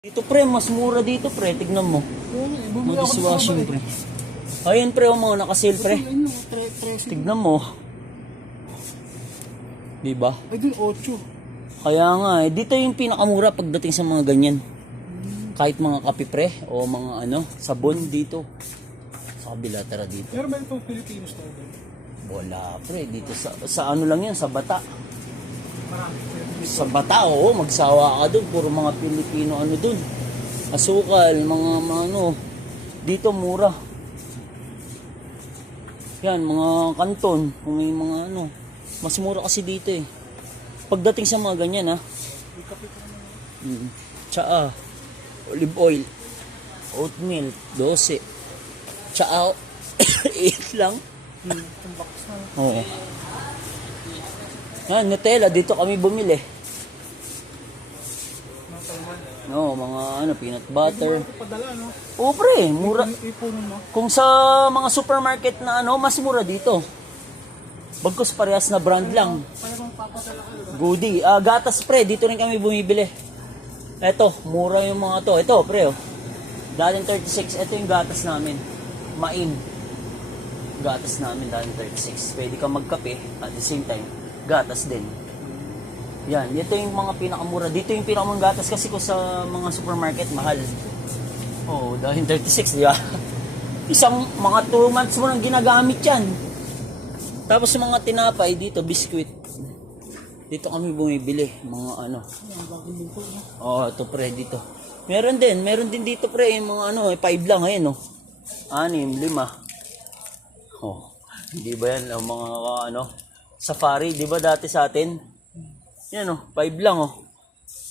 Dito pre, mas mura dito pre, tignan mo. Bumili ako sa Mag-dishwashing pre. Ayun pre, mga naka-sale pre. Tignan mo. Diba? Ay, din 8. Kaya nga dito yung pinakamura pagdating sa mga ganyan. Kahit mga kape pre, o mga ano, sabon dito. Sa kabila, tara dito. Pero may itong Filipino store doon. Wala pre, dito sa ano lang yan, sa Bata. Marami. Sa Bata, oo, magsawa ka doon. Puro mga Pilipino ano doon. Asukal, mga ano. Dito mura. Yan, mga kanton. Kung may mga ano. Mas mura kasi dito eh. Pagdating sa mga ganyan ha. Tsaa. Olive oil. Oatmeal. 12. Tsaa. 8 lang. Itong box na. Oo. Yan, Nutella. Dito kami bumili. No, mga ano, peanut butter. Ito padala, no? Oo pre, mura. Ipunin mo. Kung sa mga supermarket na ano, mas mura dito. Bagkus parehas na brand lang. Parang papadala ka. Goody. Gatas pre, dito rin kami bumibili. Eto, mura yung mga to. Ito pre, oh. Dating 36, ito yung gatas namin. Main. Gatas namin dating 36. Pwede ka magkape at the same time, gatas din. Yan, ito yung mga pinakamura. Dito yung pinakamurang gatas kasi ko sa mga supermarket, mahal. Oo, dahil 36, di ba? Isang mga 2 months mo nang ginagamit yan. Tapos mga tinapay dito, biskuit. Dito kami bumibili, mga ano. Oo, ito pre, dito. Meron din dito pre, yung mga ano, 5 lang, ayun, no. 6, 5. Oh, hindi ba yan, mga ano, safari, di ba dati sa atin? Yan oh, 5 lang oh.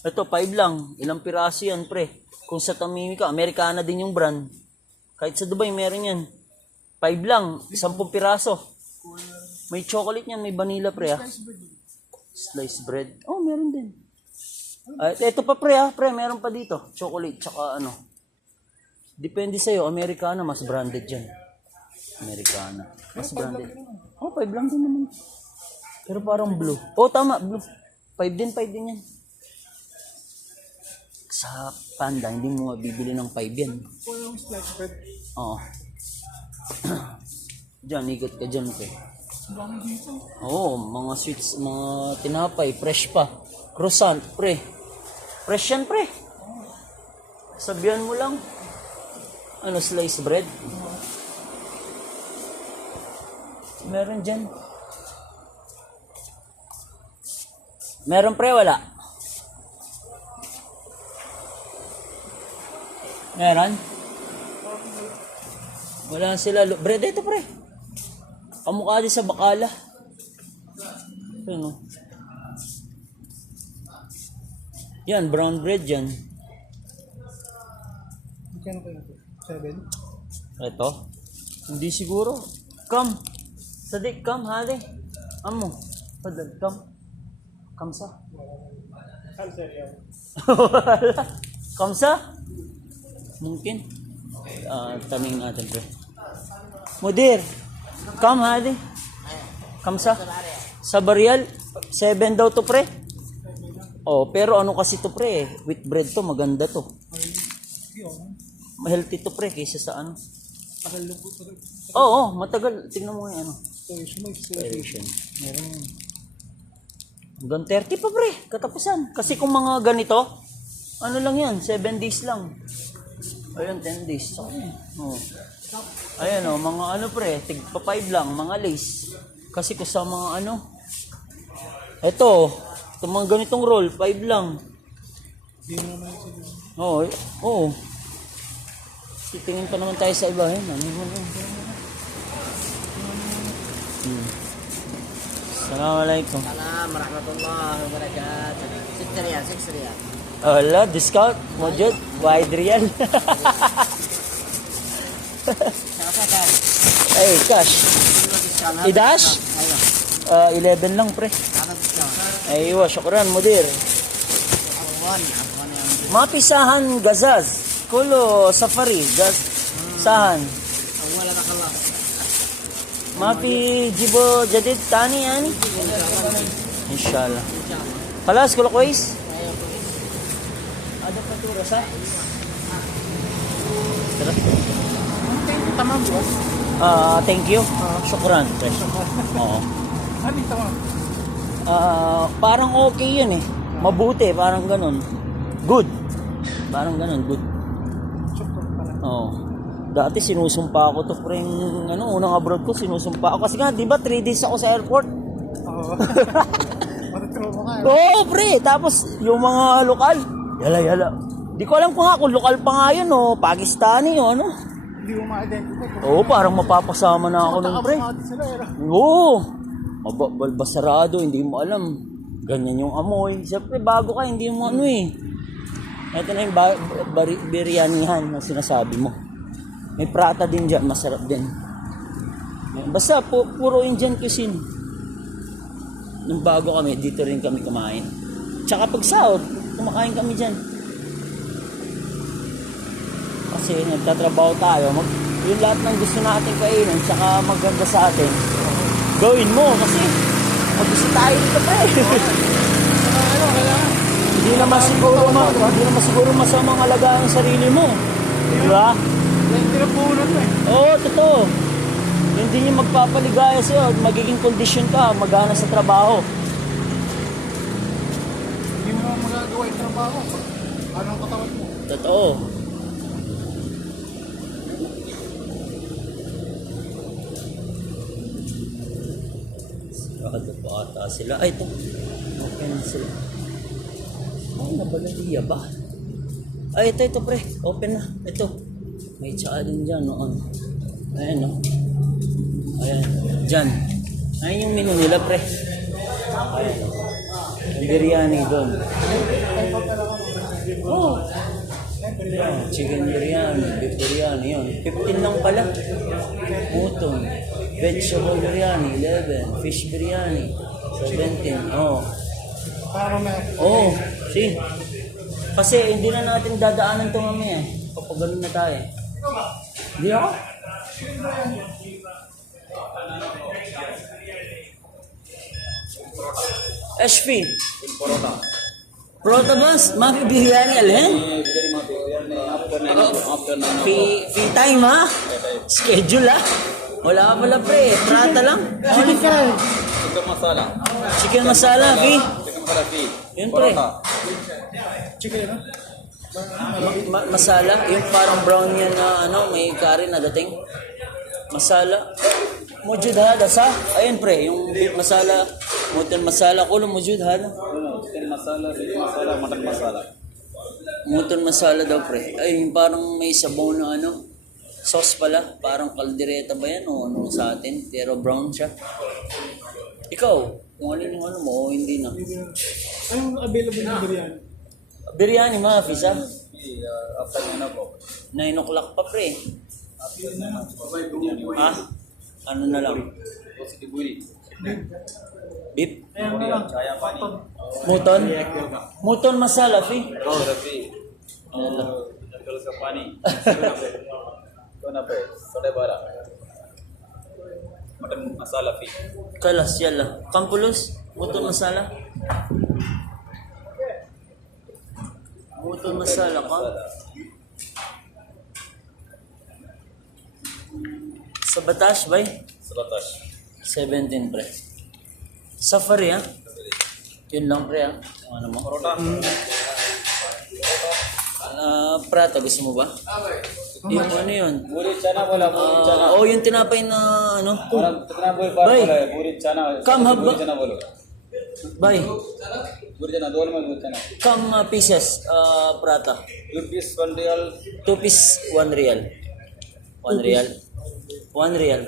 Ito 5 lang. Ilang piraso yan pre. Kung sa Tamimi ka, Americana din yung brand. Kahit sa Dubai meron yan. 5 lang, 10 piraso. May chocolate yan, may vanilla pre ah. Sliced bread. Oh, meron din. Ito pa pre ah, pre, meron pa dito. Chocolate, tsaka ano. Depende sa'yo, Americana, mas branded yan. Americana. Mas branded. Oh, 5 lang din naman. Pero parang blue. Oh, tama, blue. 5 din yan. Sa Panda, hindi mo mabibili ng 5 yan. Yung slice bread. Oo. Diyan, ikot ka dyan, pre. Dami dito. Oo, mga sweets, mga tinapay, fresh pa. Croissant, pre. Fresh yan, pre. Sabihan mo lang. Ano, sliced bread? Meron dyan. Meron pre, wala? Meron? Wala sila. Bread ito pre. Kamukha din sa bakala. Ano? Yan, brown bread yan. Magkano kayo ito? 7? Ito? Hindi siguro. Come. Sadik, come, hali. Amo. Padal, come. Kamsa? Kamsa yan. Kamsa? Mungkin. Tanong natin pre. Mudir, come hadi. Kamsa? Sa Barial, 7 daw to pre. Oh, pero ano kasi to pre, with bread to, maganda to. Healthy to pre, kaysa sa ano. Oo, matagal. Tingnan mo yung ano. Expiration. Meron yun. Hanggang 30 pa pre, katapusan. Kasi kung mga ganito, ano lang yan, 7 days lang. Ayun, 10 days. So, oh. Ayan o, mga ano pre, tigpa 5 lang, mga lace. Kasi kung sa mga ano, itong mga ganitong roll, 5 lang. Oo, oo. Titingin pa naman tayo sa iba. Assalamualaikum. Salam warahmatullahi wabarakatuh. 6 riyal, 6 riyal. Allah, discount, mojud, wide real. Ay, cash. Idash? 11 lang, pre. Aywa, syukran, mudir. Mapisahan gazaz. Kulo, safari, sahan. Mapi jibo jadid tani yani. Inshallah. Kalas kulo kois. Ada patura sa? Sarap. Thank you, tamam, boss. Thank you. Shukran, pre. Oo. Ano yung tamam? Parang okay yun eh. Mabuti, parang ganun. Good. Parang ganun, good. Shukran pala. Oo. Dati sinusumpa ako to, pre. Unang abroad ko, sinusumpa ako. Kasi nga, di ba, 3 days ako sa airport? Oo. Matuturo mo nga. Oo, pre. Tapos, yung mga lokal, yala. Di ko alam kung lokal pa nga yun, o Pakistani, o ano. Hindi mo ma-identify. Oo, parang mapapasama na ako nun, pre. Nakabukati sila, Oo. Basarado, hindi mo alam. Ganyan yung amoy. Siyempre, bago ka, hindi mo ano eh. Ito na yung biryanihan na sinasabi mo. May prata din dyan, masarap din. Basta, puro Indian cuisine. Nung bago kami, dito rin kami kumain. Tsaka pag sahod, kumakain kami dyan. Kasi nagtatrabaho tayo, yung lahat ng gusto natin kainin, tsaka maganda sa atin, gawin mo kasi mag-gusto tayo dito pa eh. Hindi naman siguro masamang alagaan ang sarili mo. Di ba? Hindi na puhunan mo eh. Oo, totoo. Hindi yung magpapaligaya sa'yo, magiging kondisyon ka, magana sa trabaho. Hindi mo naman magagawa yung trabaho. Anong katawan mo? Totoo. Bakit pa ata sila? Ay, ito. Okay na sila. Nabalaliya ba? Ay, ito pre. Open na. Ito. May tsaka din dyan, noon. Ayan, no? Ayan. Dyan. Ayan yung menu nila, pre. Ayan. Yung biryani doon. Oh. Chicken biryani, beef biryani, yun. 15 lang pala. Mutton. Vegetable biryani, 11. Fish biryani, 17. Oh. Para may... Oh, see? Kasi hindi na natin dadaanan ito mamaya. Kapag ganun na tayo. Hindi ako? HP. Prota bas? Mafi biryani alhen? Fee time ha? Schedule ha? Wala ka pala pre. Prata lang. Chicken fry. Chicken masala, fee. Yun pre. Chicken, ano? Masala, yung parang brown yan na may curry na dating. Masala. Mujud hada sa? Ayun pre, yung beef masala, mutton masala, kulo mujud hada. Chicken masala, beef masala, mutton masala. Mutton masala daw pre. Ay, yung parang may sabaw na sauce pala, parang kaldereta ba yan o ano sa atin, pero brown siya. Ikaw, kung ano yung mo o hindi na. Anong available na biryani? Biryani mga fisa. Afternoon na po. 9 o'clock pa pre. Ha? Ano na lang? Buri. Beef? Ayan na lang. Chaya pani. Mutton? Mutton masala, fi? Oh, Rafi. Ano lang? Jangkal ka pani. Ito na po. 12. Mutton masala fi. Kalas, yala. Kampulos? Mutton masala? Mutton masala ka? Sa Batas, bay? 17, pre. Safari, ha? Yun lang, pre, ha? Ano mo? Parota. Prata, gusto mo ba? Yung ano yun? Buri chana bola, buri chana. Yung tinapay na, Orang कितना बोल पा Bhai. रहा है पूरी चना Kam hab- पूरी चना बोलो Bay, पूरी चना दो में पूरी चना come pieces, prata. 2 piece 1 real 2 piece, 1 real. 1 real. 1 real.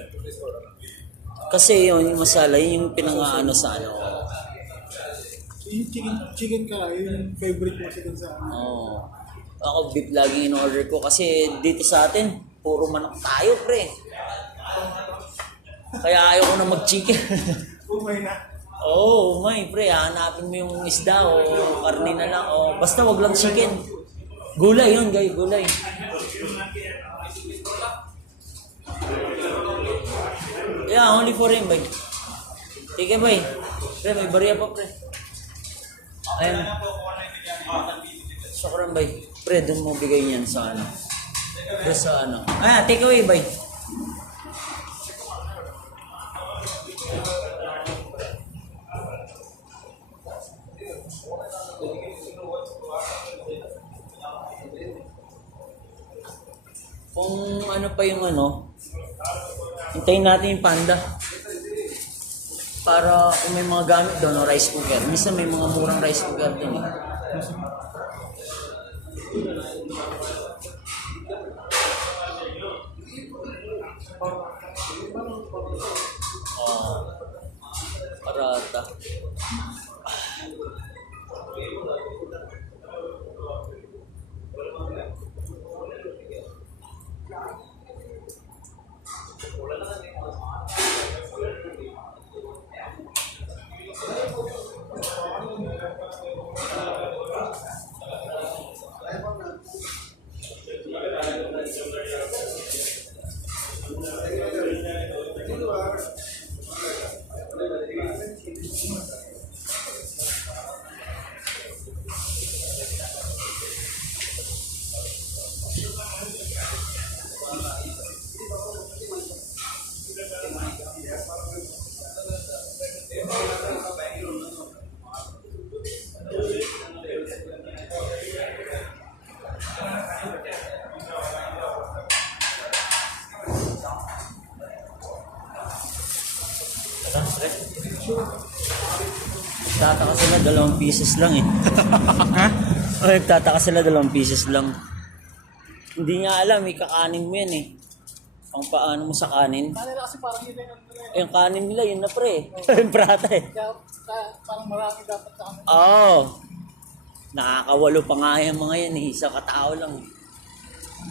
Kasi yung masala, yun yung pinangaano sa Yung chicken ka, yung favorite mo chicken sa ano. Oh. Ako beef lagi in-order ko kasi dito sa atin, puro manok tayo, pre. Kaya ayaw ko na mag-chicken. Umay na. Oo, may pre, hanapin mo yung isda o karne na lang o basta wag lang chicken. Gulay yun, guys, gulay. Yeah, only for him, bay. Sige, bay. Pre, may bariya pa, pre. Ayan. Sokran bay. Pre, doon mo bigay yan sa ano. Doon sa ano. Ah, take away bay. Kung ano pa yung ano, hintayin natin yung panda. Para kung may mga gamit doon, no, rice cooker. Minsan may mga murang rice cooker din eh. Parata. Nagtataka sila 2 pieces lang eh. Ha? O, nagtataka sila 2 pieces lang. Hindi nga alam, kakanin mo yan eh. Pang paano mo sa kanin? Kanila kasi parang hindi na nila. Yung kanin nila, yun na pre. Yung prata eh. Kaya parang marami dapat sa amin. Oo. Nakakawalo pa nga yung mga yan eh. Isa katao lang eh.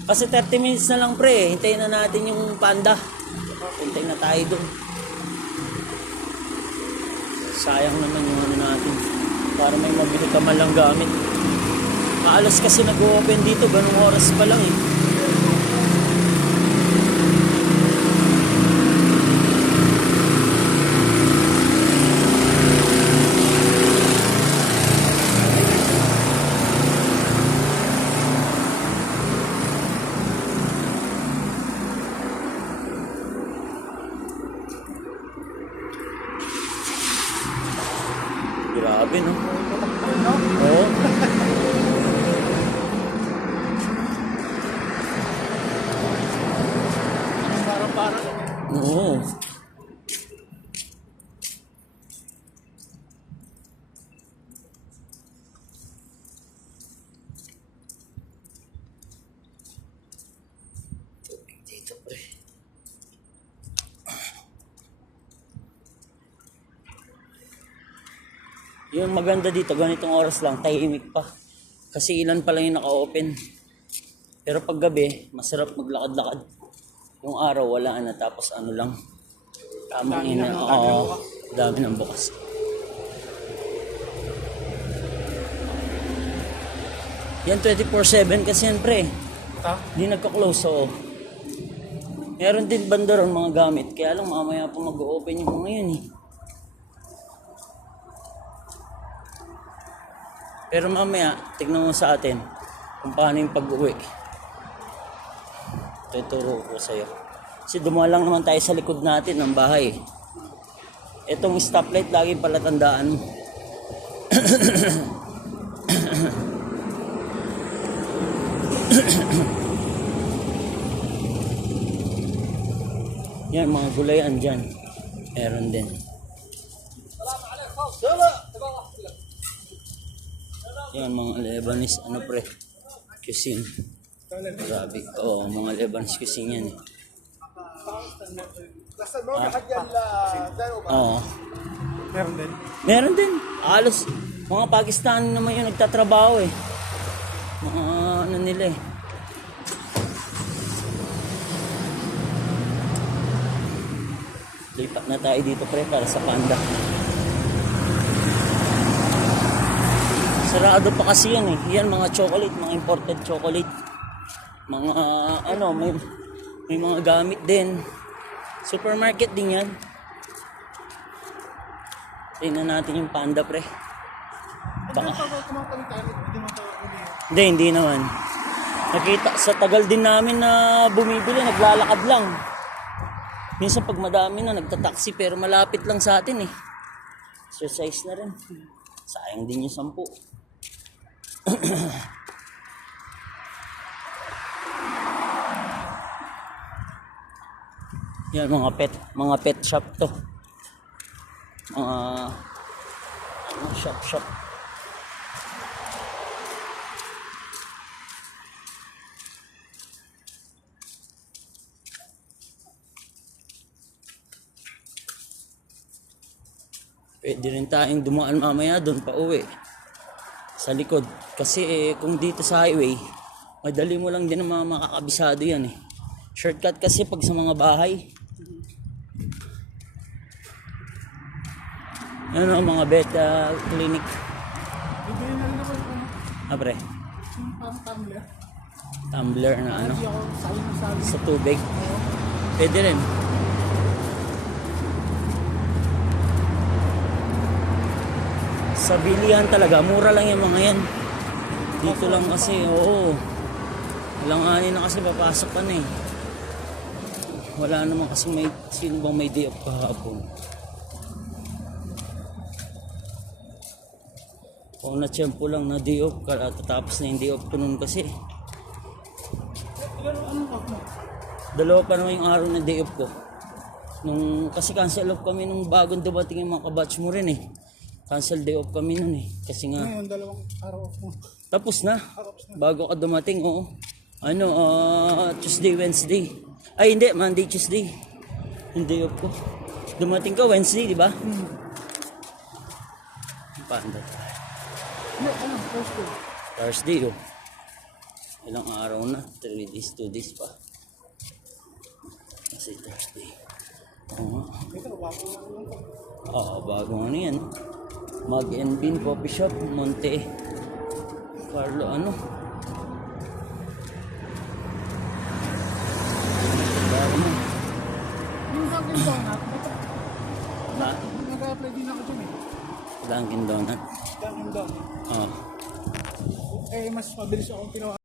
Kasi 30 minutes na lang pre. Hintayin na natin yung panda. Hintayin na tayo dun. Sayang naman yung ano natin. Para may mabili ka man lang gamit. Maalas kasi nag-open dito. Ganung oras pa lang eh. Grabe no? Oo. Parang Oo. Dito pre. Yung maganda dito, ganitong oras lang, tahimik pa. Kasi ilan pa lang yung naka-open. Pero pag gabi, masarap maglakad-lakad. Yung araw, wala na. Tapos ano lang. Tamang ina. Oo. Dami ng bukas. Yan 24/7 kasi yan pre. ha? Hindi nagka-close, oo. Meron din banda ron mga gamit. Kaya lang mamaya pa mag-open yung mga yun eh. Pero mamaya, tignan mo sa atin kung paano yung pag-uwi. Tuturo ko sa'yo. Kasi dumaan lang naman tayo sa likod natin ng bahay. Itong stoplight, lagi pala tandaan mo. Yan, mga gulayan dyan. Meron din. Yan, mga Lebanese, ano pre, cuisine. Grabe. Oo, mga Lebanese cuisine yan eh. Oo. Meron din. Meron din. Halos, mga Pakistani naman yung nagtatrabaho eh. Mga ano nila eh. Lipat na tayo dito pre para sa panda. Sarado pa kasi yan eh. Yan mga chocolate, mga imported chocolate. Mga ano, may mga gamit din. Supermarket din yan. Tingnan natin yung panda pre. Baka Pag kumakalit tayo, hindi mo tayo uli. Hindi naman. Nakita, sa tagal din namin na bumibili, naglalakad lang. Minsan pag madami na, nagtataksi pero malapit lang sa atin eh. Exercise na rin. Sayang din yung 10. Yan, mga pet shop to. Mga shop. Pwede rin tayong dumaan mamaya doon pa uwi sa likod. Kasi kung dito sa highway, madali mo lang din ang mga makakabisado yan eh. Shortcut kasi pag sa mga bahay. Ano ang mga vet clinic. Bibili na rin ako yung Abre, parang tumbler. tumbler na ano, Hindi ako sali. sa tubig. Pwede rin. Sa bilihan talaga, mura lang yung mga yan. Dito lang kasi, oo. Ilang ani na kasi papasok ka na eh. Wala naman kasi sino bang may day off kahapon. Kung na-tiyempo lang na day off, tatapos na yung day off ko nun kasi. Anong off mo? Dalawa pa naman yung araw na day off ko. Kasi cancel off kami nung bagong dumating yung mga kabatch mo rin eh. Cancel day off kami nun eh. Kasi nga, Ngayon, 2 araw off mo. tapos na. Bago ka dumating, oo. Tuesday, Wednesday. Ay, hindi. Monday, Tuesday. Yung day off ko. Dumating ka Wednesday, di ba? Paanda tayo. Hindi, Thursday. Thursday, oh. Ilang araw na. 3 days, 2 days pa. Kasi Thursday. Oo nga. Ito, wako na lang ko. Oo, bagong ano yan. Mag and Bean Coffee Shop, Monte Carlo, ano. Bago mo. Yung Dunkin' Donut, Ha? nag-apply din ako dyan eh. Dunkin' Donut. Dunkin' Donut. Oo. Mas mabilis akong